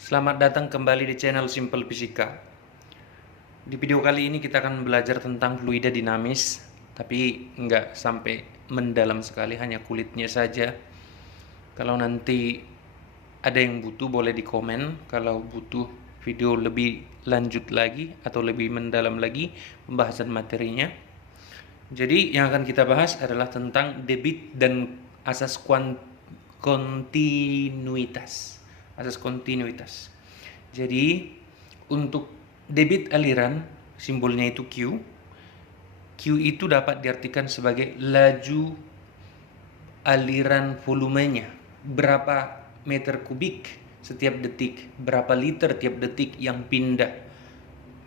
Selamat datang kembali di channel Simple Fisika. Di video kali ini kita akan belajar tentang fluida dinamis, tapi nggak sampai mendalam sekali, hanya kulitnya saja. Kalau nanti ada yang butuh boleh di komen, kalau butuh video lebih lanjut lagi atau lebih mendalam lagi pembahasan materinya. Jadi yang akan kita bahas adalah tentang debit dan asas kontinuitas. Asas kontinuitas. Jadi untuk debit aliran simbolnya itu Q. Q itu dapat diartikan sebagai laju aliran volumenya. Berapa meter kubik setiap detik, berapa liter tiap detik yang pindah.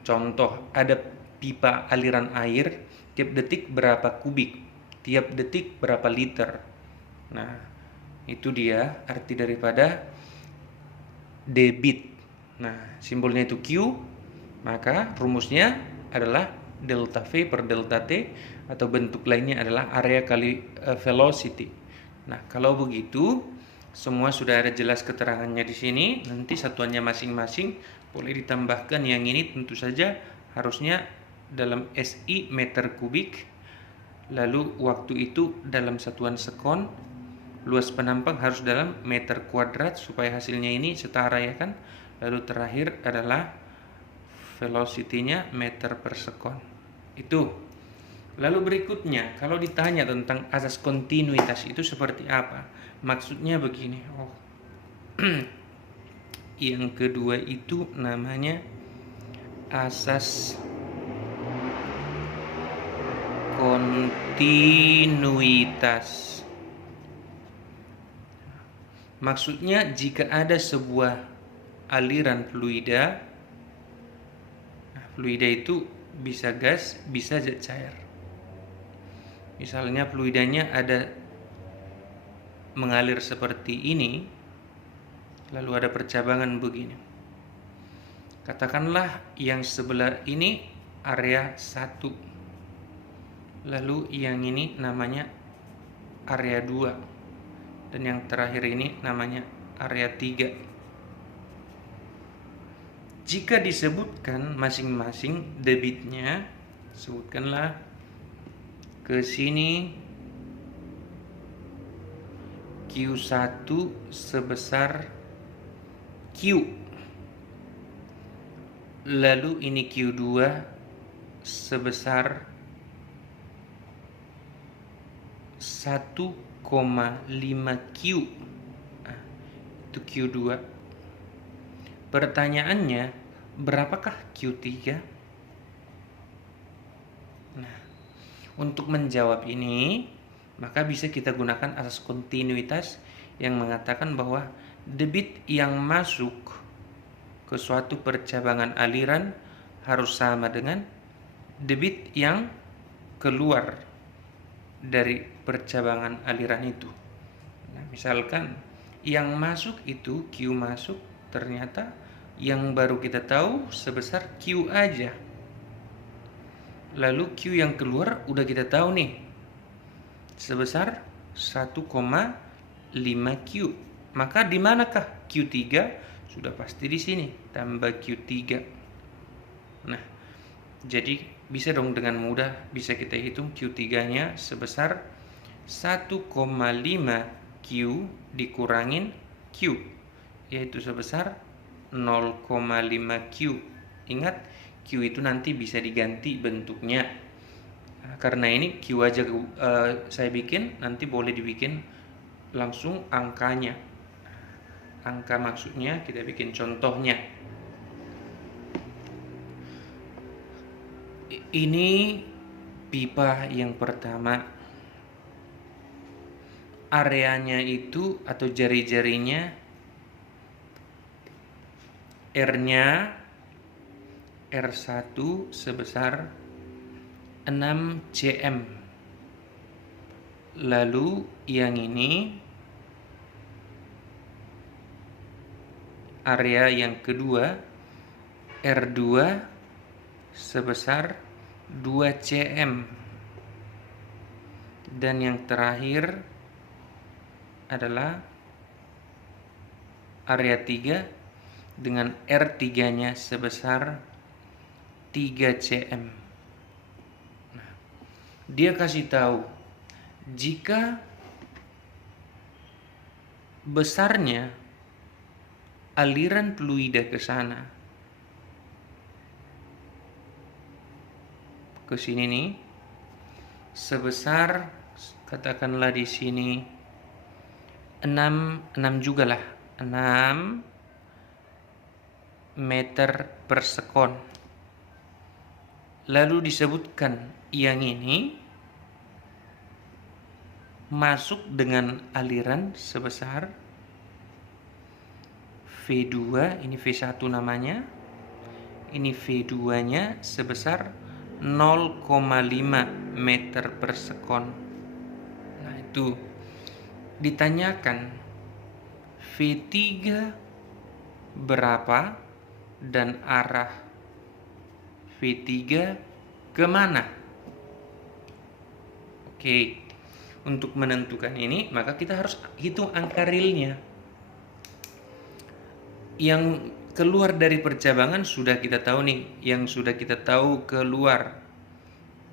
Contoh, ada pipa aliran air, tiap detik berapa kubik, tiap detik berapa liter. Nah, itu dia arti daripada debit. Nah, simbolnya itu Q, maka rumusnya adalah delta V per delta T, atau bentuk lainnya adalah area kali velocity. Nah, kalau begitu semua sudah ada jelas keterangannya di sini. Nanti satuannya masing-masing boleh ditambahkan. Yang ini tentu saja harusnya dalam SI meter kubik, lalu waktu itu dalam satuan sekon, luas penampang harus dalam meter kuadrat supaya hasilnya ini setara, ya kan. Lalu terakhir adalah velocity-nya meter per sekon. Itu. Lalu berikutnya, kalau ditanya tentang asas kontinuitas itu seperti apa? Maksudnya begini. Yang kedua itu namanya asas kontinuitas. Maksudnya jika ada sebuah aliran fluida, fluida itu bisa gas, bisa zat cair. Misalnya fluidanya ada mengalir seperti ini, lalu ada percabangan begini. Katakanlah yang sebelah ini area 1, lalu yang ini namanya area 2, dan yang terakhir ini namanya area 3. Jika disebutkan masing-masing debitnya, sebutkanlah ke sini Q1 sebesar Q, lalu ini Q2 sebesar 1,5 Q. Itu Q2. Pertanyaannya, berapakah Q3? Nah, untuk menjawab ini, maka bisa kita gunakan asas kontinuitas yang mengatakan bahwa debit yang masuk ke suatu percabangan aliran harus sama dengan debit yang keluar dari percabangan aliran itu. Nah, misalkan yang masuk itu Q masuk, ternyata yang baru kita tahu sebesar Q aja. Lalu Q yang keluar udah kita tahu nih, sebesar 1,5 Q. Maka di manakah Q3? Sudah pasti di sini, tambah Q3. Nah, jadi bisa dong dengan mudah bisa kita hitung Q3-nya sebesar 1,5 Q dikurangin Q, yaitu sebesar 0,5 Q. Ingat, Q itu nanti bisa diganti bentuknya. Nah, karena ini Q aja saya bikin, nanti boleh dibikin langsung angkanya. Angka maksudnya kita bikin contohnya. Ini pipa yang pertama. Areanya itu atau jari-jarinya, R-nya R1 sebesar 6 cm. Lalu yang ini area yang kedua, R2 sebesar 2 cm. Dan yang terakhir adalah area 3 dengan R3-nya sebesar 3 cm. Nah, dia kasih tahu jika besarnya aliran fluida ke sana, ke sini nih, sebesar katakanlah di sini 6 juga lah, 6 meter per sekon. Lalu disebutkan yang ini masuk dengan aliran sebesar V2, ini V1 namanya, ini V2-nya sebesar 0,5 meter per sekon. Nah, itu ditanyakan V3 berapa dan arah V3 kemana. Oke, untuk menentukan ini maka kita harus hitung angka realnya. Yang keluar dari percabangan sudah kita tahu nih, yang sudah kita tahu keluar.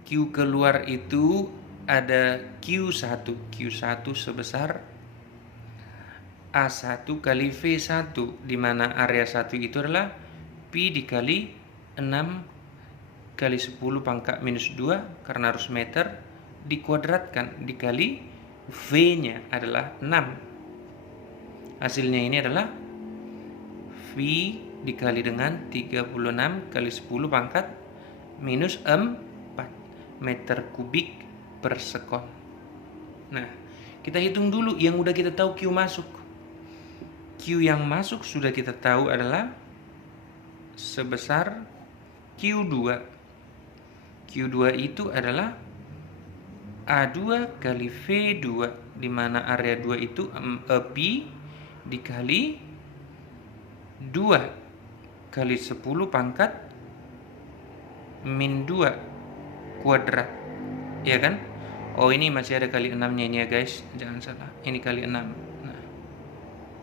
Q keluar itu ada Q1. Q1 sebesar A1 kali V1, di mana area 1 itu adalah Pi dikali 6 kali 10 pangkat minus 2 karena harus meter, dikuadratkan dikali V-nya adalah 6. Hasilnya ini adalah V dikali dengan 36 kali 10 pangkat minus 4 meter kubik per sekon. Nah, kita hitung dulu yang udah kita tahu Q masuk. Q yang masuk sudah kita tahu adalah sebesar Q2. Q2 itu adalah A2 kali V2, di mana area 2 itu Pi dikali 2 kali 10 pangkat min 2 kuadrat, ya kan? Oh, ini masih ada kali 6-nya ini ya guys, jangan salah, ini kali 6. Nah,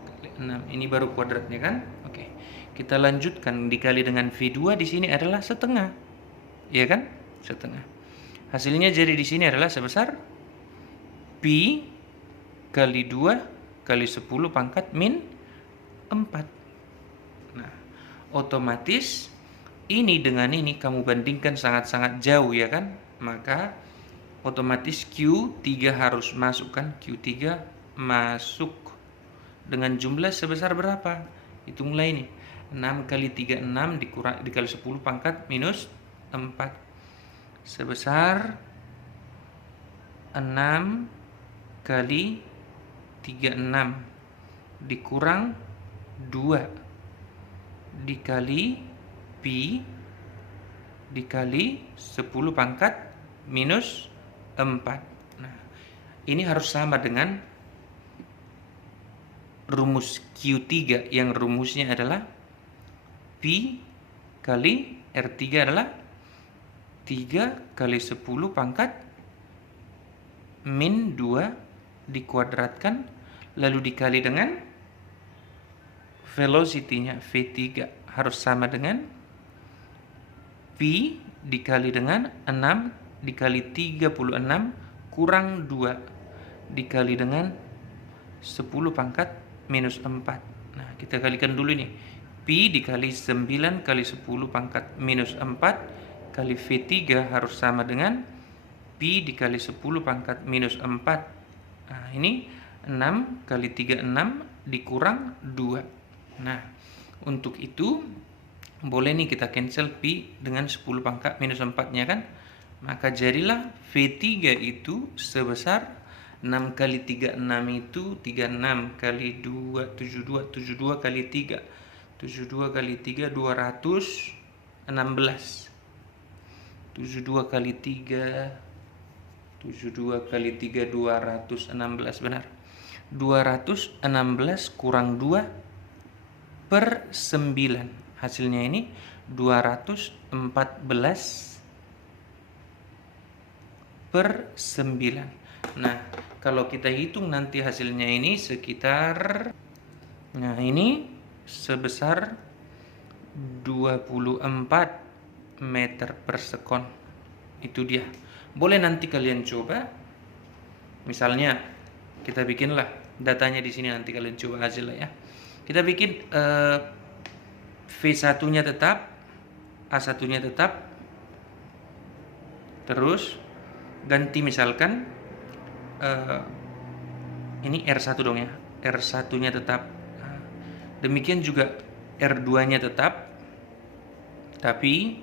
kali 6 ini baru kuadratnya kan? Oke, kita lanjutkan, dikali dengan V2 di sini adalah setengah, ya kan? Setengah. Hasilnya jadi di sini adalah sebesar Pi kali 2 kali 10 pangkat min 4. Nah, otomatis ini dengan ini kamu bandingkan sangat-sangat jauh, ya kan? Maka otomatis Q3 harus masuk kan? Q3 masuk dengan jumlah sebesar berapa? Hitunglah ini. 6 kali 36 dikali 10 pangkat minus 4. Sebesar 6 kali 36 dikurang 2 dikali Pi dikali 10 pangkat minus 4. Nah, ini harus sama dengan rumus Q3 yang rumusnya adalah Pi kali R3 adalah 3 kali 10 pangkat min 2 dikuadratkan lalu dikali dengan velocity-nya V3 harus sama dengan Pi dikali dengan 6 dikali 36 kurang 2 dikali dengan 10 pangkat minus 4. Nah, kita kalikan dulu nih. Pi dikali 9 kali 10 pangkat minus 4 kali V3 harus sama dengan Pi dikali 10 pangkat minus 4. Nah, ini 6 kali 36 dikurang 2. Nah, untuk itu boleh nih kita cancel Pi dengan 10 pangkat minus 4-nya kan? Maka jadilah V3 itu sebesar 6 kali 36 itu 36 kali 2 72 72 kali 3 72 kali 3 216 72 kali 3 72 kali 3 216 benar. 216 kurang 2 per 9. Hasilnya ini 214 per 9. Nah, kalau kita hitung nanti hasilnya ini sekitar, nah ini sebesar 24 meter per sekon. Itu dia. Boleh nanti kalian coba. Misalnya kita bikinlah datanya di sini, nanti kalian coba hasil lah ya. Kita bikin V1-nya tetap, A1-nya tetap. Terus ganti misalkan ini R1 dong ya. R1-nya tetap. Demikian juga R2-nya tetap. Tapi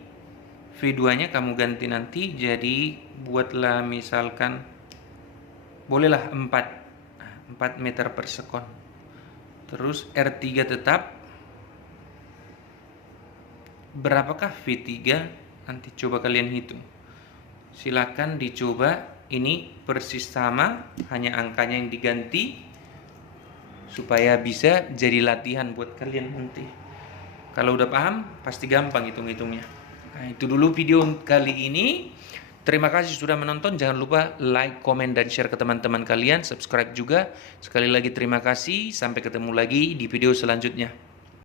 V2-nya kamu ganti nanti, jadi buatlah misalkan bolehlah 4 meter per sekon. Terus R3 tetap. Berapakah V3? Nanti coba kalian hitung. Silakan dicoba. Ini persis sama, hanya angkanya yang diganti supaya bisa jadi latihan buat kalian nanti. Kalau udah paham, pasti gampang hitung-hitungnya. Nah, itu dulu video kali ini. Terima kasih sudah menonton. Jangan lupa like, komen, dan share ke teman-teman kalian. Subscribe juga. Sekali lagi terima kasih. Sampai ketemu lagi di video selanjutnya.